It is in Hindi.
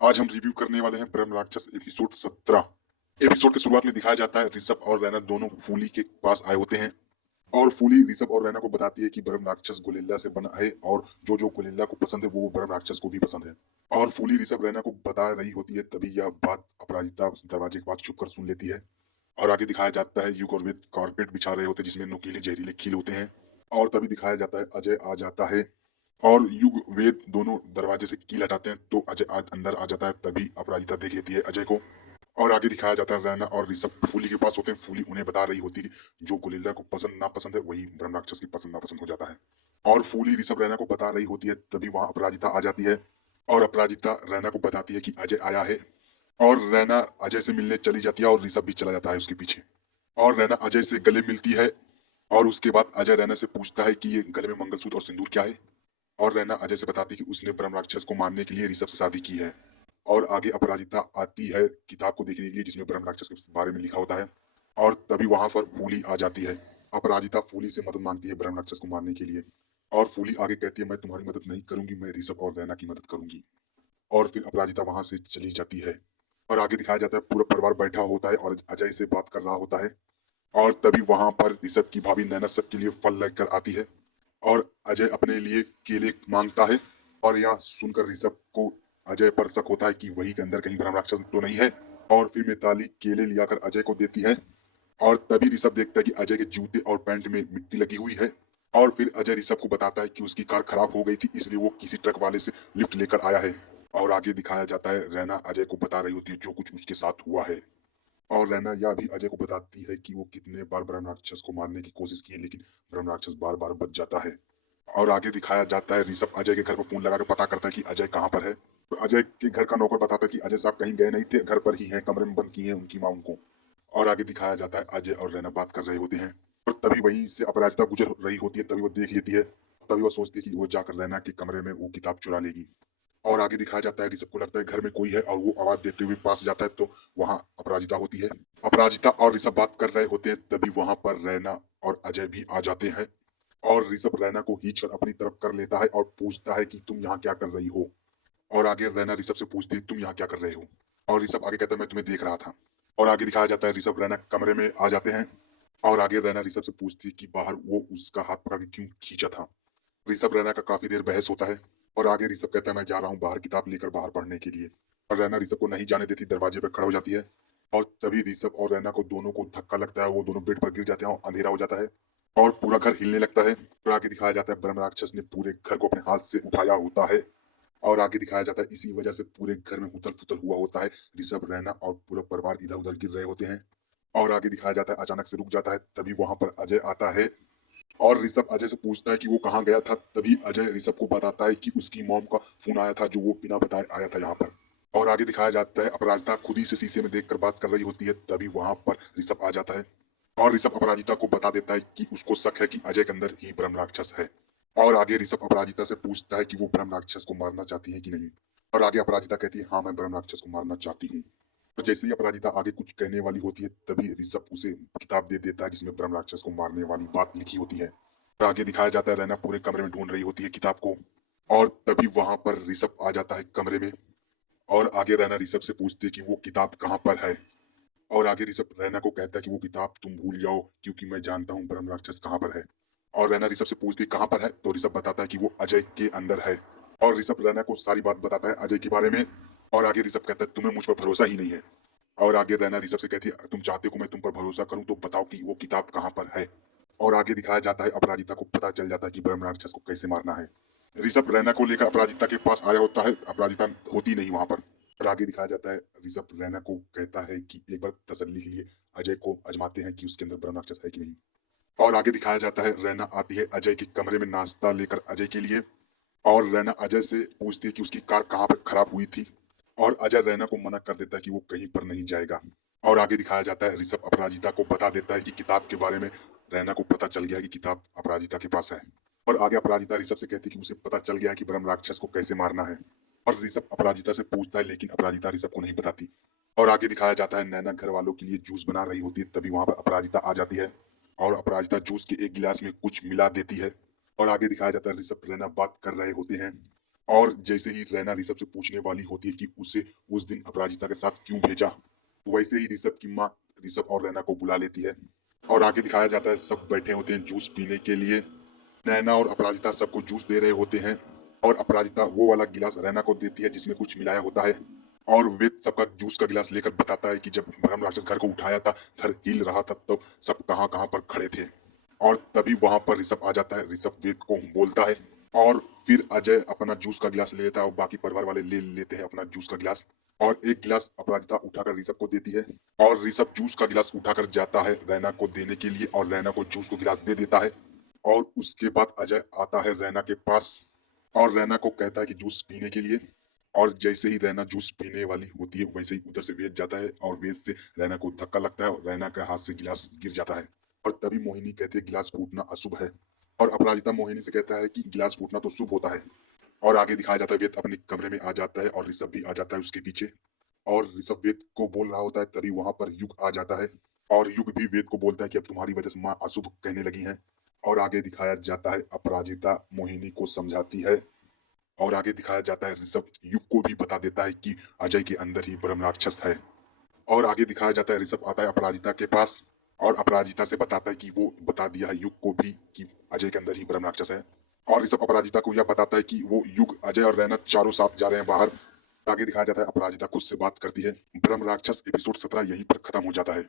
आज हम रिव्यू करने वाले हैं ब्रह्म राक्षस एपिसोड 17। एपिसोड की शुरुआत में दिखाया जाता है ऋषभ और रैना दोनों फूली के पास आए होते हैं और फूली ऋषभ और रैना को बताती है कि ब्रह्म राक्षस गोलिल्ला से बना है और जो जो गोलिल्ला को पसंद है वो ब्रह्म राक्षस को भी पसंद है। और फूली ऋषभ रैना को बता रही होती है, तभी यह बात अपराजिता दरवाजे के पास छुप कर सुन लेती है। और आगे दिखाया जाता है युग और वेद कारपेट बिछा रहे होते हैं जिसमें नुकीले जहरीले खील होते हैं। और तभी दिखाया जाता है अजय आ जाता है और युग वेद दोनों दरवाजे से कील हटाते हैं तो अजय आज अंदर आ जाता है। तभी अपराजिता देख लेती है अजय को। और आगे दिखाया जाता है रैना और ऋषभ फूली के पास होते हैं। फूली उन्हें बता रही होती है कि जो गोलिल्ला को पसंद नापसंद है वही ब्रह्म राक्षस की पसंद नापसंद हो जाता है। और फूली ऋषभ रैना को बता रही होती है, तभी वहां अपराजिता आ जाती है और अपराजिता रैना को बताती है कि अजय आया है। और रैना अजय से मिलने चली जाती है और ऋषभ भी चला जाता है उसके पीछे। और रैना अजय से गले मिलती है और उसके बाद अजय रैना से पूछता है कि ये गले में मंगलसूत्र और सिंदूर क्या है। और रैना अजय से बताती है कि उसने ब्रह्म राक्षस को मारने के लिए ऋषभ से शादी की है। और आगे अपराजिता आती है किताब को देखने के लिए जिसमें ब्रह्म राक्षस के बारे में लिखा होता है। और तभी वहां पर फूली आ जाती है। अपराजिता फूली से मदद मांगती है ब्रह्म राक्षस को मारने के लिए। और फूली आगे कहती है, मैं तुम्हारी मदद नहीं करूंगी, मैं ऋषभ और रैना की मदद करूंगी। और फिर अपराजिता वहां से चली जाती है। और आगे दिखाया जाता है पूरा परिवार बैठा होता है और अजय से बात कर रहा होता है। और तभी वहां पर ऋषभ की भाभी नैना सबके लिए फल लेकर आती है और अजय अपने लिए केले मांगता है। और यह सुनकर ऋषभ को अजय पर शक होता है कि वही के अंदर कहीं ब्रह्म राक्षस तो नहीं है। और फिर मिताली केले लियाकर अजय को देती है। और तभी ऋषभ देखता है कि अजय के जूते और पैंट में मिट्टी लगी हुई है। और फिर अजय ऋषभ को बताता है कि उसकी कार खराब हो गई थी, इसलिए वो किसी ट्रक वाले से लिफ्ट लेकर आया है। और आगे दिखाया जाता है रैना अजय को बता रही होती है जो कुछ उसके साथ हुआ है। और रैना यह भी अजय को बताती है कि वो कितने बार ब्रह्म राक्षस को मारने की कोशिश की है लेकिन ब्रह्म राक्षस बार बार बच जाता है। और आगे दिखाया जाता है ऋषभ अजय के घर पर फोन लगा के पता करता है कि अजय कहाँ पर है। तो अजय के घर का नौकर बताता है कि अजय साहब कहीं गए नहीं थे, घर पर ही हैं, कमरे में बंद किए हैं उनकी माँ उनको। और आगे दिखाया जाता है अजय और रैना बात कर रहे होते हैं। और तभी वहीं से अपराजिता गुजर रही होती है, तभी वो देख लेती है। तभी वो सोचती है कि वो जाकर रैना के कमरे में वो किताब चुरा लेगी। और आगे दिखाया जाता है ऋषभ को लगता है घर में कोई है और वो आवाज देते हुए पास जाता है तो वहां अपराजिता होती है। अपराजिता और ऋषभ बात कर रहे होते हैं, तभी वहां पर रैना और अजय भी आ जाते हैं। और ऋषभ रैना को खींच कर अपनी तरफ कर लेता है और पूछता है कि तुम यहाँ क्या कर रही हो। और आगे रैना ऋषभ से पूछती है, तुम यहाँ क्या कर रहे हो। और ऋषभ आगे कहता है, मैं तुम्हें देख रहा था। और आगे दिखाया जाता है ऋषभ रैना कमरे में आ जाते हैं। और आगे रैना ऋषभ से पूछती है कि बाहर वो उसका हाथ पकड़ के क्यों खींचा था। ऋषभ रैना का काफी देर बहस होता है। और आगे ऋषभ कहता है, मैं जा रहा हूँ बाहर किताब लेकर बाहर पढ़ने के लिए। और रैना ऋषभ को नहीं जाने देती, दरवाजे पर खड़ा हो जाती है। और तभी ऋषभ और रैना को दोनों को धक्का लगता है, वो दोनों बेड पर गिर जाते हैं और अंधेरा हो जाता है और पूरा घर हिलने लगता है। और आगे दिखाया जाता है ब्रह्म राक्षस ने पूरे घर को अपने हाथ से उठाया होता है। और आगे दिखाया जाता है इसी वजह से पूरे घर में उथल पुथल हुआ होता है। ऋषभ रैना और पूरा परिवार इधर उधर गिर रहे होते हैं। और आगे दिखाया जाता है अचानक से रुक जाता है, तभी वहां पर अजय आता है। और ऋषभ अजय से पूछता है कि वो कहाँ गया था। तभी अजय ऋषभ को बताता है कि उसकी मॉम का फोन आया था जो वो बिना बताए आया था यहाँ पर। और आगे दिखाया जाता है अपराजिता खुद ही से शीशे में देखकर बात कर रही होती है, तभी वहां पर ऋषभ आ जाता है। और ऋषभ अपराजिता को बता देता है कि उसको शक है कि अजय के अंदर ही ब्रह्म राक्षस है। और आगे ऋषभ अपराजिता से पूछता है कि वो ब्रह्म राक्षस को मारना चाहती है कि नहीं। और आगे अपराजिता कहती है, हाँ मैं ब्रह्म राक्षस को मारना चाहती हूँ। और जैसे ही अपराजिता आगे कुछ कहने वाली होती है, तभी ऋषभ उसे किताब दे देता है जिसमें ब्रह्म राक्षस को मारने वाली बात लिखी होती है। और आगे दिखाया जाता है रैना पूरे कमरे में ढूंढ रही होती है किताब को। और तभी वहां पर ऋषभ आ जाता है कमरे में। और आगे रैना ऋषभ से पूछती है कि वो किताब कहाँ पर है। और आगे ऋषभ रैना को कहता है कि वो किताब तुम भूल जाओ क्योंकि मैं जानता हूँ ब्रह्म राक्षस कहाँ पर है। और रैना ऋषभ से पूछती है कहाँ पर है, तो ऋषभ बताता है कि वो अजय के अंदर है। और ऋषभ रैना को सारी बात बताता है अजय के बारे में। और आगे ऋषभ कहता है तुम्हें मुझ पर भरोसा ही नहीं है। और आगे रैना ऋषभ से कहती है, तुम चाहते हो मैं तुम पर भरोसा करूं तो बताओ कि वो किताब कहाँ पर है। और आगे दिखाया जाता है अपराजिता को पता चल जाता है कि ब्रह्म राक्षस को कैसे मारना है। ऋषभ रैना को लेकर अपराजिता के पास आया होता है, अपराजिता होती नहीं वहां पर। और आगे दिखाया जाता है ऋषभ रैना को कहता है कि एक बार तसल्ली के लिए अजय को आजमाते हैं कि उसके अंदर ब्रह्म राक्षस है कि नहीं। और आगे दिखाया जाता है रैना आती है अजय के कमरे में नाश्ता लेकर अजय के लिए। और रैना अजय से पूछती है कि उसकी कार कहाँ पर खराब हुई थी। और अजय रैना को मना कर देता है कि वो कहीं पर नहीं जाएगा। और आगे दिखाया जाता है ऋषभ अपराजिता को बता देता है कि किताब के बारे में रैना को पता चल गया है कि किताब अपराजिता के पास है। और आगे अपराजिता ऋषभ से कहती है कि उसे पता चल गया है कि ब्रह्म राक्षस को कैसे मारना है। और ऋषभ अपराजिता से पूछता है लेकिन अपराजिता ऋषभ को नहीं बताती। और आगे दिखाया जाता है नैना घर वालों के लिए जूस बना रही होती है, तभी वहां पर अपराजिता आ जाती है। और अपराजिता जूस के एक गिलास में कुछ मिला देती है। और आगे दिखाया जाता है ऋषभ रैना बात कर रहे होते हैं। और जैसे ही रैना ऋषभ से पूछने वाली होती है कि उसे उस दिन अपराजिता के साथ क्यों भेजा, वैसे ही ऋषभ की माँ ऋषभ और रैना को बुला लेती है और आगे दिखाया जाता है सब बैठे होते हैं जूस पीने के लिए। नैना और अपराजिता सबको जूस दे रहे होते हैं और अपराजिता वो वाला गिलास रैना को देती है जिसमें कुछ मिलाया होता है और वेद सबका जूस का गिलास लेकर बताता है कि जब ब्रह्म राक्षस घर को उठाया था, घर हिल रहा था, तब सब कहाँ कहाँ पर खड़े थे। और तभी वहां पर ऋषभ आ जाता है। ऋषभ वेद को बोलता है और फिर अजय अपना जूस का गिलास ले लेता है और बाकी परिवार वाले ले लेते हैं अपना जूस का गिलास और एक गिलास अपराजिता उठाकर ऋषभ को देती है और ऋषभ जूस का गिलास उठाकर जाता है रैना को देने के लिए और रैना को जूस को गिलास दे देता है। और उसके बाद अजय आता है रैना के पास और रैना को कहता है कि जूस पीने के लिए। और जैसे ही रैना जूस पीने वाली होती है वैसे ही उधर से वेद जाता है और वेद से रैना को धक्का लगता है और रैना के हाथ से गिलास गिर जाता है। और तभी मोहिनी कहती है गिलास फूटना अशुभ है और अपराजिता मोहिनी से कहता है कि गिलास फूटना तो शुभ होता है। और आगे दिखाया जाता है वेद अपने कमरे में आ जाता है और ऋषभ भी आ जाता है उसके पीछे और ऋषभ वेद को बोल रहा होता है तभी वहां पर युग आ जाता है और युग भी वेद को बोलता है कि अब तुम्हारी वजह से माँ अशुभ कहने लगी हैं। और आगे दिखाया जाता है अपराजिता मोहिनी को समझाती है और आगे दिखाया जाता है ऋषभ युग को भी बता देता है कि अजय के अंदर ही ब्रह्म राक्षस है। और आगे दिखाया जाता है ऋषभ आता है अपराजिता के पास और अपराजिता से बताता है कि वो बता दिया है युग को भी कि अजय के अंदर ही ब्रह्म राक्षस है। और ऋषभ अपराजिता को यह बताता है कि वो युग अजय और रैना चारों साथ जा रहे हैं बाहर। आगे दिखाया जाता है अपराजिता खुद से बात करती है। ब्रह्म राक्षस एपिसोड 17 यहीं पर खत्म हो जाता है।